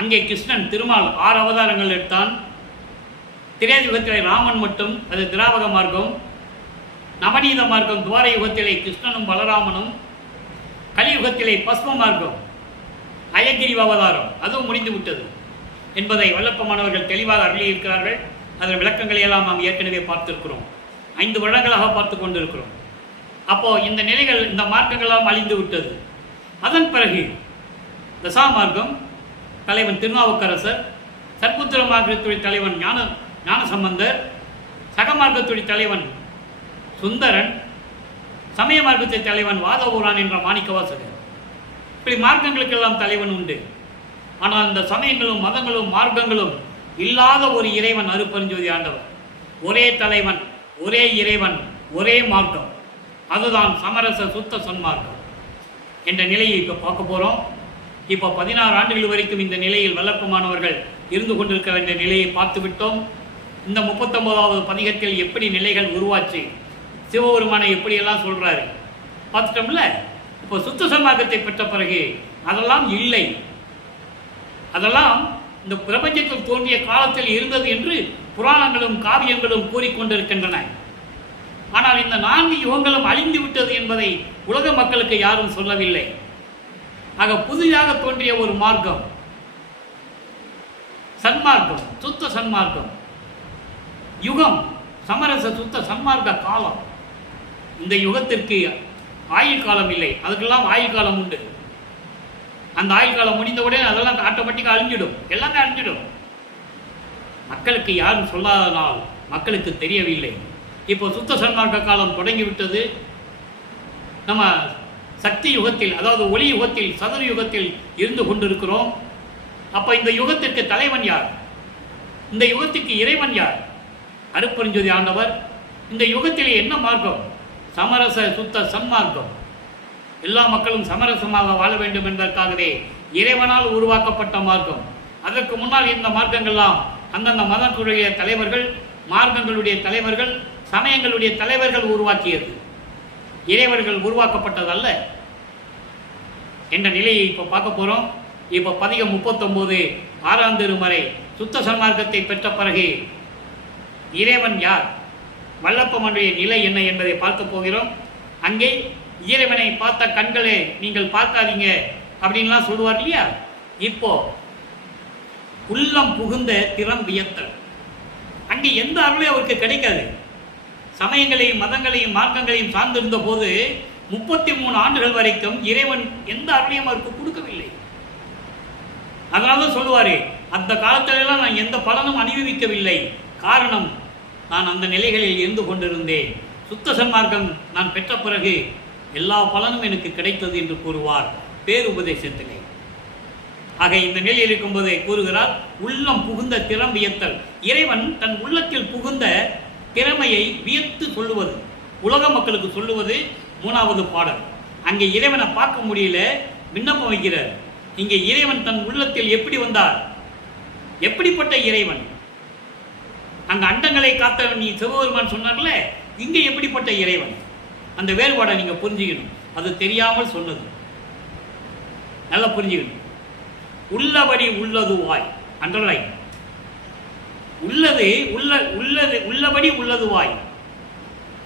அங்கே கிருஷ்ணன் திருமால் 6 அவதாரங்கள் எடுத்தான். திரேத யுகத்திலே ராமன் மட்டும், அது திராவக மார்க்கம். நவநீத மார்க்கம் துவார யுகத்திலே கிருஷ்ணனும் பலராமனும். கலியுகத்திலே பஸ்ம மார்க்கம் அயகிரி அவதாரம், அதுவும் முடிந்து விட்டது என்பதை வல்லப்பமானவர்கள் தெளிவாக அருளியிருக்கிறார்கள். அதன் விளக்கங்களை எல்லாம் நாம் ஏற்கனவே பார்த்திருக்கிறோம். 5 வருடங்களாக பார்த்து கொண்டிருக்கிறோம். அப்போது இந்த நிலைகள், இந்த மார்க்கங்களாம் அழிந்து விட்டது. அதன் பிறகு தசா மார்க்கம் தலைவன் திருநாவுக்கரசர், சற்புத்திர மார்க்கத்துடைய தலைவன் ஞான சம்பந்தர், சக மார்க்கத்துடைய தலைவன் சுந்தரன், சமய மார்க்கத்தை தலைவன் வாதவூரான் என்ற மாணிக்கவாசகர். இப்படி மார்க்கங்களுக்கெல்லாம் தலைவன் உண்டு. ஆனால் இந்த சமயங்களும் மதங்களும் மார்க்கங்களும் இல்லாத ஒரு இறைவன் அருட்பெருஞ்சோதி ஆண்டவர். ஒரே தலைவன், ஒரே இறைவன், ஒரே மார்க்கம். அதுதான் சமரச சுத்த சன்மார்க்கம் என்ற நிலையை இப்போ பார்க்க போகிறோம். இப்போ 16 ஆண்டுகள் வரைக்கும் இந்த நிலையில் வல்லப்பமானவர்கள் இருந்து கொண்டிருக்க வேண்டிய நிலையை பார்த்து விட்டோம். இந்த 39வது பதிகத்தில் எப்படி நிலைகள் உருவாச்சு, சிவபெருமானை எப்படியெல்லாம் சொல்கிறாரு பார்த்துட்டோம்ல. இப்போ சுத்த சன்மார்க்கத்தை பெற்ற பிறகு அதெல்லாம் இல்லை, அதெல்லாம் இந்த பிரபஞ்சத்தில் தோன்றிய காலத்தில் இருந்தது என்று புராணங்களும் காவியங்களும் கூறிக்கொண்டிருக்கின்றன. ஆனால் இந்த 4 யுகங்களும் அழிந்து விட்டது என்பதை உலக மக்களுக்கு யாரும் சொல்லவில்லை. ஆக புதிதாக தோன்றிய ஒரு மார்க்கம் சன்மார்க்கம், சுத்த சன்மார்க்கம் யுகம், சமரச சுத்த சன்மார்க்க காலம். இந்த யுகத்திற்கு ஆயுள் காலம் இல்லை, அதுக்கெல்லாம் ஆயுள் காலம் உண்டு. அந்த ஆயுள் காலம் முடிந்தவுடனே அதெல்லாம் ஆட்டோமேட்டிக்காக அழிஞ்சிடும், எல்லாமே அழிஞ்சிடும். மக்களுக்கு யாரும் சொல்லாதனால் மக்களுக்கு தெரியவில்லை. இப்போ சுத்த சன்மார்க்க காலம் தொடங்கிவிட்டது. நம்ம சக்தி யுகத்தில், அதாவது ஒளி யுகத்தில், சதுர யுகத்தில் இருந்து கொண்டிருக்கிறோம். அப்போ இந்த யுகத்திற்கு தலைவன் யார்? இந்த யுகத்திற்கு இறைவன் யார்? அருட்பெருஞ்சோதி ஆண்டவர். இந்த யுகத்திலே என்ன மார்க்கம்? சமரச சுத்த சன்மார்க்கம். எல்லா மக்களும் சமரசமாக வாழ வேண்டும் என்பதற்காகவே இறைவனால் உருவாக்கப்பட்ட மார்க்கம். அதற்கு முன்னால் இந்த மார்க்கங்கள்லாம் அந்தந்த மதங்களுடைய தலைவர்கள், மார்க்கங்களுடைய தலைவர்கள், சமயங்களுடைய தலைவர்கள் உருவாக்கியது, இறைவர்கள் உருவாக்கப்பட்டதல்ல என்ற நிலையை இப்போ பார்க்க போகிறோம். இப்போ பதிகம் 39 6ஆம் திருமறை சுத்த சன்மார்க்கத்தை பெற்ற பிறகு இறைவன் யார், வல்லப்பனுடைய நிலை என்ன என்பதை பார்க்க போகிறோம். அங்கே இறைவனை பார்த்த கண்களே நீங்கள் பார்க்காதீங்க அப்படின்லாம் சொல்லுவார் இல்லையா. இப்போ உள்ளம் புகுந்த திறம் வியத்தல். அங்கே எந்த அருளையும் அவருக்கு கிடைக்காது. சமயங்களையும் மதங்களையும் மார்க்கங்களையும் சார்ந்திருந்த போது 33 ஆண்டுகள் வரைக்கும் இறைவன் எந்த அருளையும் அவருக்கு கொடுக்கவில்லை. அதனால தான் சொல்லுவார், அந்த காலத்திலெல்லாம் நான் எந்த பலனும் அனுபவிக்கவில்லை. காரணம், நான் அந்த நிலைகளில் இருந்து கொண்டிருந்தேன். சுத்த சன்மார்க்கம் நான் பெற்ற பிறகு எல்லா பலனும் எனக்கு கிடைத்தது என்று கூறுவார் பேருபதேசத்திலே. ஆக இந்த நிலையில் இருக்கும்போது கூறுகிறார், உள்ளம் புகுந்த திறம் வியத்தல். இறைவன் தன் உள்ளத்தில் புகுந்த திறமையை வியத்து சொல்லுவது, உலக மக்களுக்கு சொல்லுவது 3வது பாடல். அங்கே இறைவனை பார்க்க முடியல, விண்ணப்பம் வைக்கிறார். இங்கே இறைவன் தன் உள்ளத்தில் எப்படி வந்தார், எப்படிப்பட்ட இறைவன்? அங்கே அண்டங்களை காத்தவன் நீ சிவபெருமான் சொன்னார்ல, இங்கே எப்படிப்பட்ட இறைவன்? அந்த வேறுபாடை நீங்கள் புரிஞ்சுக்கணும். அது தெரியாமல் சொன்னது, நல்லா புரிஞ்சுக்கணும். உள்ளபடி உள்ளது வாய், அண்டர்லைன். உள்ளது உள்ளபடி உள்ளது வாய்.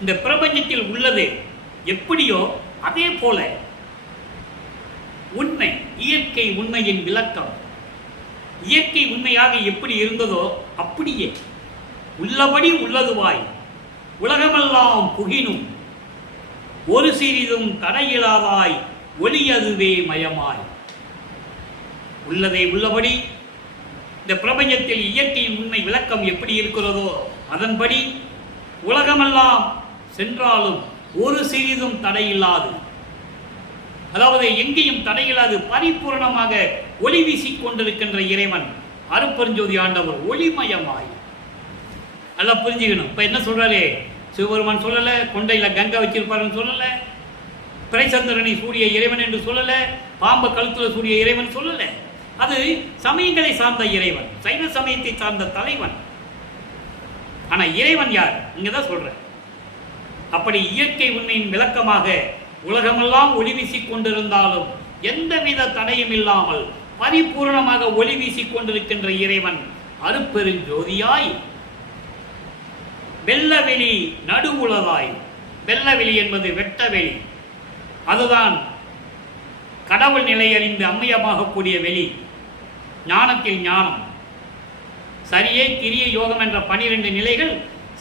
இந்த பிரபஞ்சத்தில் உள்ளது எப்படியோ அதே போல உண்மை, இயற்கை உண்மையின் விளக்கம், இயற்கை உண்மையாக எப்படி இருந்ததோ அப்படியே உள்ளபடி உள்ளதுவாய் உலகமெல்லாம் புகினும் ஒரு சிறிதும் தடையிலாதாய் ஒளியதுவே மயமாய். உள்ளதை உள்ளபடி இந்த பிரபஞ்சத்தில் இயற்கையின் உண்மை விளக்கம் எப்படி இருக்கிறதோ அதன்படி உலகமெல்லாம் சென்றாலும் ஒரு சிறிதும் தடையில்லாது, அதாவது எங்கேயும் தடையில்லாது பரிபூர்ணமாக ஒளி வீசிக் கொண்டிருக்கின்ற இறைவன் அருட்பெருஞ்சோதி ஆண்டவர் ஒளிமயமாய். நல்லா புரிஞ்சுக்கணும். இப்போ என்ன சொல்றாரு? சிவபெருமான் சொல்லலை, கொண்டையில் கங்கை வச்சிருப்பாருன்னு சொல்லலை, பிறைச்சந்திரனை சூரிய இறைவன் என்று சொல்லலை, பாம்பை கழுத்தில் சூரிய இறைவன் சொல்லலை. அது சமயங்களை சார்ந்த இறைவன், சைவ சமயத்தை சார்ந்த தலைவன். ஆனால் இறைவன் யார்? இங்கே தான் சொல்கிறேன். அப்படி இயற்கை உண்மையின் விளக்கமாக உலகமெல்லாம் ஒளி வீசிக் கொண்டிருந்தாலும் எந்தவித தடையும் இல்லாமல் பரிபூர்ணமாக ஒளி வீசிக் கொண்டிருக்கின்ற இறைவன் அருட்பெருஞ்சோதியாய் வெள்ளவெளி நடுவுளதாய். வெள்ளவெளி என்பது வெட்டவெளி, அதுதான் கடவுள் நிலை அறிந்து அம்மையமாகக்கூடிய வெளி. ஞானத்தில் ஞானம், சரியே கிரிய யோகம் என்ற 12 நிலைகள்,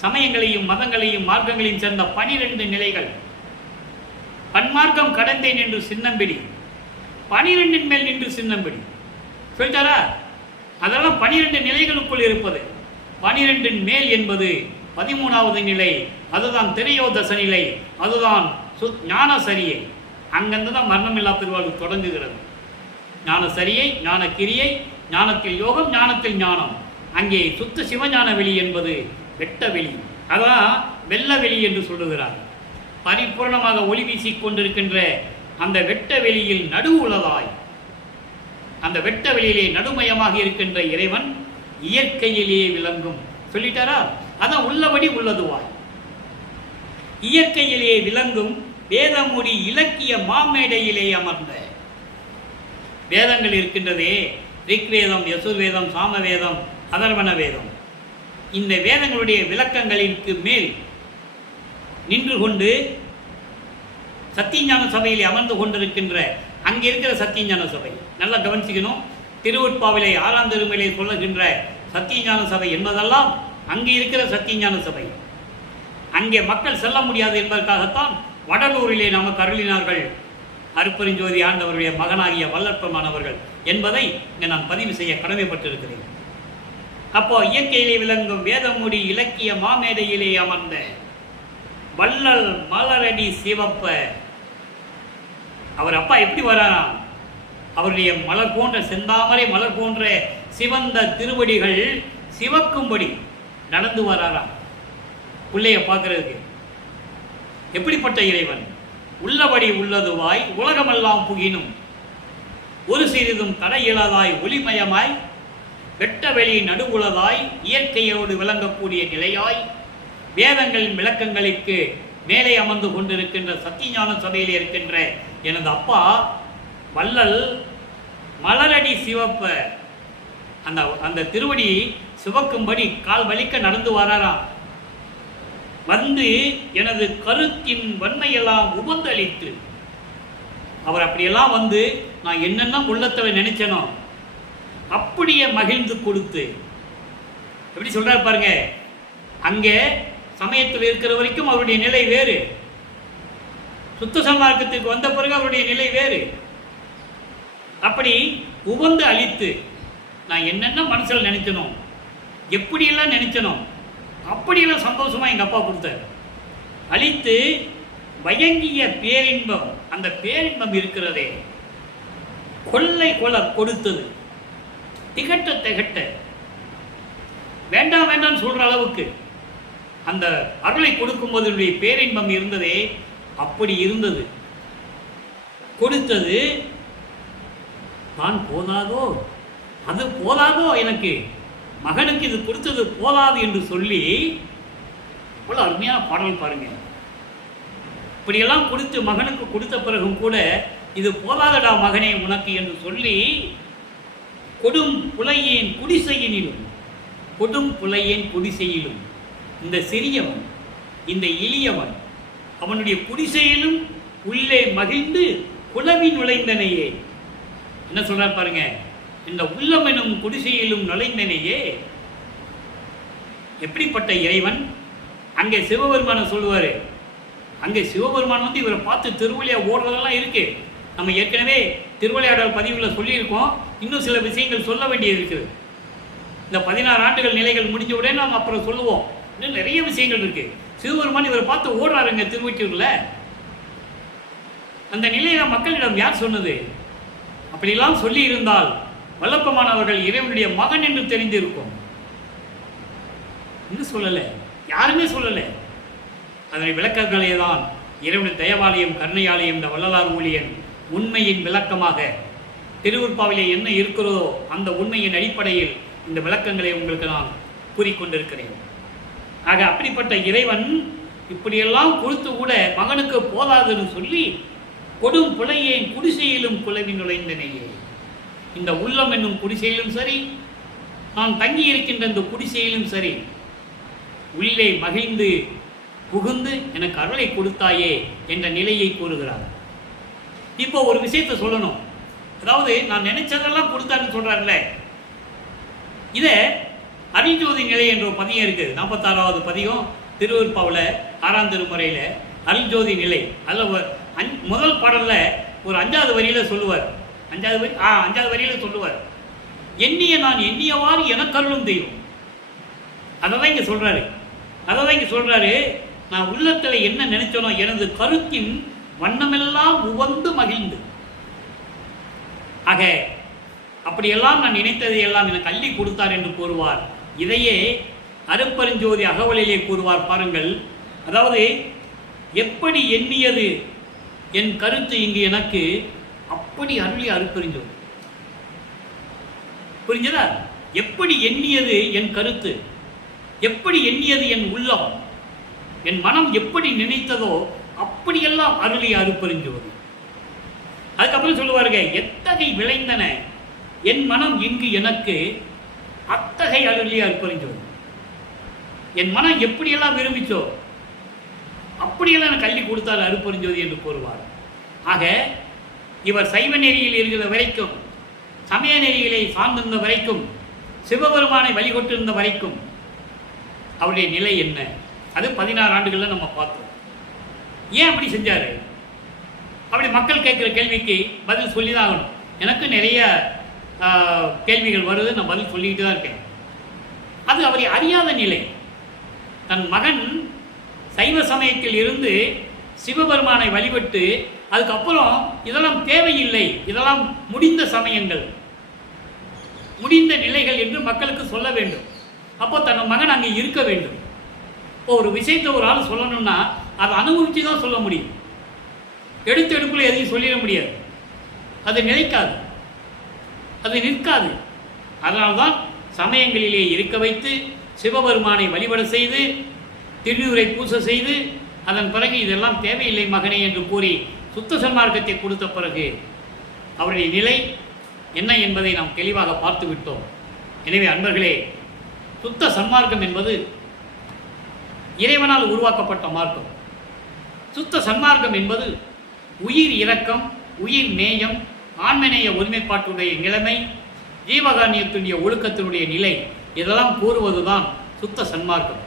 சமயங்களையும் மதங்களையும் மார்க்கங்களையும் சேர்ந்த 12 நிலைகள். பன்மார்க்கம் கடந்தேன் என்று சின்னம்பிடி, 12 மேல் நின்று சின்னம்பிடி சொல்லிட்டாரா? அதெல்லாம் 12 நிலைகளுக்குள் இருப்பது. 12 மேல் என்பது 13வது நிலை, அதுதான் திரையோதச நிலை, அதுதான் ஞான சரியை. அங்கிருந்து தான் மரணமில்லா பெருவாழ்வு தொடங்குகிறது. ஞான சரியை, ஞான கிரியை, ஞானத்தில் யோகம், ஞானத்தில் ஞானம். அங்கே சுத்த சிவஞான வெளி என்பது வெட்ட வெளி, அதான் வெள்ள வெளி என்று சொல்லுகிறார். பரிபூர்ணமாக ஒளி வீசிக் கொண்டிருக்கின்ற அந்த வெட்ட வெளியில் நடுவுளதாய், அந்த வெட்ட வெளியிலே நடுமயமாக இருக்கின்ற இறைவன் இயற்கையிலேயே விளங்கும். சொல்லிட்டாரா? அதான் உள்ளபடி உள்ளதுவாய் இயற்கையிலே விளங்கும் வேதமொழி இலக்கிய மாமேடையிலே அமர்ந்த. வேதங்கள் இருக்கின்றதே, ரிக்வேதம், யசுர்வேதம், சாமவேதம், அதர்வண வேதம். இந்த வேதங்களுடைய விளக்கங்களிற்கு மேல் நின்று கொண்டு சத்தியஞான சபையில் அமர்ந்து கொண்டிருக்கின்ற அங்கே இருக்கிற சத்தியஞான சபை நல்லா கவனிச்சுக்கணும். திருவொற்பாவிலே 6ஆம் திருமுறையிலே சொல்லுகின்ற சத்தியஞான சபை என்பதெல்லாம் அங்கே இருக்கிற சத்தியஞான சபை. அங்கே மக்கள் செல்ல முடியாது என்பதற்காகத்தான் வடலூரிலே நமக்கு அருளினார்கள் அருட்பெருஞ்சோதி ஆண்டவருடைய மகனாகிய வல்லற்பமானவர்கள் என்பதை இங்கே நான் பதிவு செய்ய கடமைப்பட்டிருக்கிறேன். அப்போ இயற்கையிலே விளங்கும் வேதமொழி இலக்கிய மாமேடையிலே அமர்ந்த வள்ளல் மலரடி சிவப்ப. அவர் அப்பா எப்படி வராராம்? அவருடைய மலர் போன்ற செந்தாமரை மலர் போன்ற சிவந்த திருவடிகள் சிவக்கும்படி நடந்து வராராம் பிள்ளைய பார்க்கறதுக்கு. எப்படிப்பட்ட இறைவன்? உள்ளபடி உள்ளதுவாய் உலகமெல்லாம் புகினும் ஒரு சிறிதும் தடையிலதாய் ஒளிமயமாய் வெட்ட வெளி நடுவுளதாய் இயற்கையோடு விளங்கக்கூடிய நிலையாய் வேதங்களின் விளக்கங்களுக்கு மேலே அமர்ந்து கொண்டிருக்கின்ற சத்தியஞான சபையில் இருக்கின்ற எனது அப்பா வள்ளல் மலரடி சிவப்ப. அந்த திருவடி சிவக்கும்படி கால் வலிக்க நடந்து வராராம். வந்து எனது கருத்தின் வன்மையெல்லாம் உபந்தளித்து, அவர் அப்படியெல்லாம் வந்து நான் என்னென்ன உள்ளத்தில் நினைச்சனோ அப்படியே மகிழ்ந்து கொடுத்து. எப்படி சொல்றாரு பாருங்க. அங்கே சமயத்தில் இருக்கிற வரைக்கும் அவருடைய நிலை வேறு, சுத்த சன்மார்க்கத்துக்கு வந்த பிறகு அவருடைய நிலை வேறு. அப்படி உவந்து அளித்து நான் என்னென்ன மனசில் நினைச்சனோ, எப்படியெல்லாம் நினைச்சனோ அப்படியெல்லாம் சந்தோஷமாக எங்கள் அப்பா கொடுத்தார். அளித்து வயங்கிய பேரின்பம், அந்த பேரின்பம் இருக்கிறதே கொள்ளை கொல கொடுத்தது. திகட்ட திகட்ட வேண்டாம் வேண்டாம் சொல்கிற அளவுக்கு அந்த அருளை கொடுக்கும்போது பேரின்பம் இருந்ததே அப்படி இருந்தது. கொடுத்தது தான் போதாதோ, அது போதாதோ, எனக்கு மகனுக்கு இது கொடுத்தது போதாது என்று சொல்லி அவ்வளோ அருமையான பாடல் பாருங்க. இப்படியெல்லாம் கொடுத்து மகனுக்கு கொடுத்த பிறகும் கூட இது போதாதடா மகனே உனக்கு என்று சொல்லி கொடும் புலையேன் குடிசையினிலும், கொடும் புலையேன் குடிசையிலும் இந்த சிறியவன் இந்த எளியவன் அவனுடைய குடிசையிலும் உள்ளே மகிழ்ந்து குலவி நுழைந்தனையே. என்ன சொல்றார் பாருங்க, இந்த உள்ளம் எனும் குடிசையிலும் நுழைந்தனையே. எப்படிப்பட்ட இறைவன்? அங்கே சிவபெருமான சொல்லுவார். அங்கே சிவபெருமான் வந்து இவரை பார்த்து திருவிளையா ஓடுறதெல்லாம் இருக்கு. நம்ம ஏற்கனவே திருவிளையாடல் பதிவில் சொல்லியிருக்கோம். இன்னும் சில விஷயங்கள் சொல்ல வேண்டியது இருக்குது. இந்த 16 ஆண்டுகள் நிலைகள் முடிஞ்ச உடனே நாம் அப்புறம் சொல்லுவோம். இன்னும் நிறைய விஷயங்கள் இருக்கு. சிவபெருமான் இவரை பார்த்து ஓடுறாருங்க திருவொற்றியூர்ல. அந்த நிலையில மக்களிடம் யார் சொன்னது? அப்படியெல்லாம் சொல்லி இருந்தால் வல்லப்பமானவர்கள் இறைவனுடைய மகன் என்று தெரிந்திருக்கும். இன்னும் சொல்லலை, யாருமே சொல்லலை. அதனை விளக்கங்களே தான் இறைவனுடைய தயவாலயம் கருணையாலயம் இந்த வள்ளலார் ஊழியன் உண்மையின் விளக்கமாக திருவுற்பாவிலே என்ன இருக்கிறதோ அந்த உண்மையின் அடிப்படையில் இந்த விளக்கங்களை உங்களுக்கு நான் கூறிக்கொண்டிருக்கிறேன். ஆக அப்படிப்பட்ட இறைவன் இப்படியெல்லாம் கொடுத்து கூட மகனுக்கு போதாதுன்னு சொல்லி கொடும் புலையை குடிசையிலும் குலவி நுழைந்தனையே. இந்த உள்ளம் என்னும் குடிசையிலும் சரி, நான் தங்கி இருக்கின்ற இந்த குடிசையிலும் சரி, உள்ளே மகிழ்ந்து புகுந்து எனக்கு அருளை கொடுத்தாயே என்ற நிலையை கூறுகிறார். இப்போ ஒரு விஷயத்தை சொல்லணும். அதாவது நான் நினைச்சதெல்லாம் கொடுத்தான்னு சொல்றாருல்ல, இதை அருள்ஜோதி நிலை என்ற ஒரு பதியம் இருக்குது. 46வது பதியம் திருவருட்பாவில் 6ஆம் திருமுறையில் அருள்ஜோதி நிலை. அதில் முதல் பாடலில் ஒரு 5வது வரியில் சொல்லுவார். 5வது வரியில் சொல்லுவார், எண்ணிய நான் எண்ணியவாறு எனக்கு அருளும் தெய்வம். அதை தான் இங்கே சொல்கிறாரு. நான் உள்ளத்தில் என்ன நினைச்சனோ எனது கருத்தின் வண்ணமெல்லாம் உவந்து மகிழ்ந்து. ஆக அப்படியெல்லாம் நான் நினைத்ததை எல்லாம் எனக்கு அள்ளி கொடுத்தார் என்று கூறுவார். இதையே அருட்பெருஞ்சோதி அகவலிலே கூறுவார் பாருங்கள். அதாவது எப்படி எண்ணியது என் கருத்து இங்கு எனக்கு அப்படி அருளி அருட்பெருஞ்சோதி. புரிஞ்சதா? எப்படி எண்ணியது என் கருத்து, எப்படி எண்ணியது என் உள்ளம், என் மனம் எப்படி நினைத்ததோ அப்படியெல்லாம் அருளி அருட்பெருஞ்சோதி. அதுக்கப்புறம் சொல்லுவாருங்க, எத்தகை விளைந்தன என் மனம் இங்கு எனக்கு அத்தகை அருளி அருட்பெருஞ்சோதி. என் மனம் எப்படியெல்லாம் விரும்பிச்சோ அப்படியெல்லாம் எனக்கு அள்ளி கொடுத்தால் அருட்பெருஞ்சோதி என்று கூறுவார். ஆக இவர் சைவ நெறியில் இருக்கிற வரைக்கும், சமய நெறிகளை சார்ந்திருந்த வரைக்கும், சிவபெருமானை வழிகொட்டிருந்த வரைக்கும் அவருடைய நிலை என்ன? அது 16 ஆண்டுகளில் நம்ம பார்த்தோம். ஏன் அப்படி செஞ்சார்? அப்படி மக்கள் கேட்குற கேள்விக்கு பதில் சொல்லி தான் ஆகணும். எனக்கு நிறைய கேள்விகள் வருது, நான் பதில் சொல்லிக்கிட்டு தான் இருக்கேன். அது அவரை அறியாத நிலை. தன் மகன் சைவ சமயத்தில் இருந்து சிவபெருமானை வழிபட்டு அதுக்கப்புறம் இதெல்லாம் தேவையில்லை, இதெல்லாம் முடிந்த சமயங்கள், முடிந்த நிலைகள் என்று மக்களுக்கு சொல்ல வேண்டும். அப்போ தன் மகன் அங்கே இருக்க வேண்டும். இப்போ ஒரு விஷயத்தை ஒரு ஆள் சொல்லணும்னா அதை அனுபவித்து தான் சொல்ல முடியும். எடுப்புல எதையும் சொல்லிட முடியாது. அது நிலைக்காது, அது நிற்காது. அதனால்தான் சமயங்களிலே இருக்க வைத்து சிவபெருமானை வழிபட செய்து திருநீரை பூச செய்து அதன் பிறகு இதெல்லாம் தேவையில்லை மகனே என்று கூறி சுத்த சன்மார்க்கத்தை கொடுத்த பிறகு அவருடைய நிலை என்ன என்பதை நாம் தெளிவாக பார்த்து விட்டோம். எனவே அன்பர்களே, சுத்த சன்மார்க்கம் என்பது இறைவனால் உருவாக்கப்பட்ட மார்க்கம். சுத்த சன்மார்க்கம் என்பது உயிர் இரக்கம், உயிர் நேயம், ஆன்மநேய ஒருமைப்பாட்டுடைய நிலைமை, ஜீவகாரணியத்தினுடைய ஒழுக்கத்தினுடைய நிலை, இதெல்லாம் கூறுவதுதான் சுத்த சன்மார்க்கம்.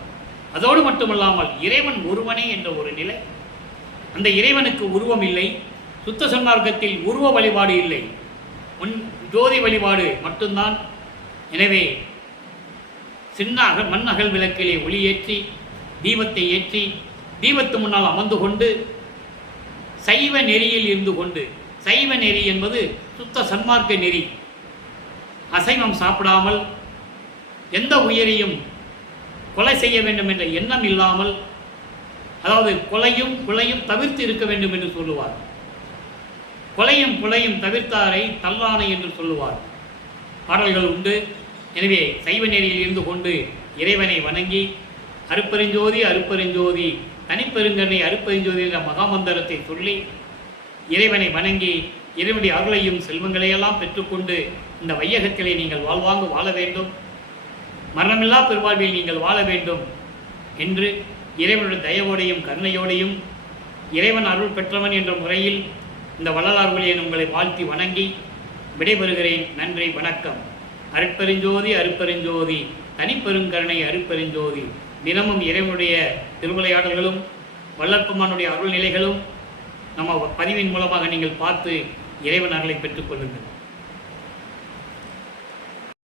அதோடு மட்டுமல்லாமல் இறைவன் ஒருவனே என்ற ஒரு நிலை. அந்த இறைவனுக்கு உருவம் இல்லை. சுத்த சன்மார்க்கத்தில் உருவ வழிபாடு இல்லை, ஜோதி வழிபாடு மட்டும்தான். எனவே மண் அகல் விளக்கிலே ஒளியேற்றி தீபத்தை ஏற்றி தீபத்து முன்னால் அமர்ந்து கொண்டு சைவ நெறியில் இருந்து கொண்டு, சைவ நெறி என்பது சுத்த சன்மார்க்க நெறி. அசைவம் சாப்பிடாமல், எந்த உயிரையும் கொலை செய்ய வேண்டும் என்ற எண்ணம் இல்லாமல், அதாவது கொலையும் புலையும் தவிர்த்து இருக்க வேண்டும் என்று சொல்லுவார். கொலையும் புலையும் தவிர்த்தாரை தல்லானை என்று சொல்லுவார். பாடல்கள் உண்டு. எனவே சைவ நெறியில் இருந்து கொண்டு இறைவனை வணங்கி அருட்பெருஞ்சோதி அருட்பெருஞ்சோதி தனிப்பெருங்கனை அருட்பெருஞ்சோதி என்ற மகாமந்திரத்தை சொல்லி இறைவனை வணங்கி இறைவனுடைய அருளையும் செல்வங்களையெல்லாம் பெற்றுக்கொண்டு இந்த வையகத்திலே நீங்கள் வாழ்வாங்க வாழ வேண்டும், மரணமில்லா பெருவாழ்வில் நீங்கள் வாழ வேண்டும் என்று இறைவனுடைய தயவோடையும் கருணையோடையும் இறைவன் அருள் பெற்றவன் என்ற முறையில் இந்த வள்ளலார்களை உங்களை வாழ்த்தி வணங்கி விடைபெறுகிறேன். நன்றி, வணக்கம். அருட்பெருஞ்சோதி அருட்பெருஞ்சோதி தனிப்பெருங்கருணை அருட்பெருஞ்சோதி. தினமும் இறைவனுடைய திருவிளையாடல்களும் வள்ளற்பெருமானுடைய அருள் நிலைகளும் நம்ம பதிவின் மூலமாக நீங்கள் பார்த்து இறைவன் அருளை பெற்றுக்கொள்ளுங்கள்.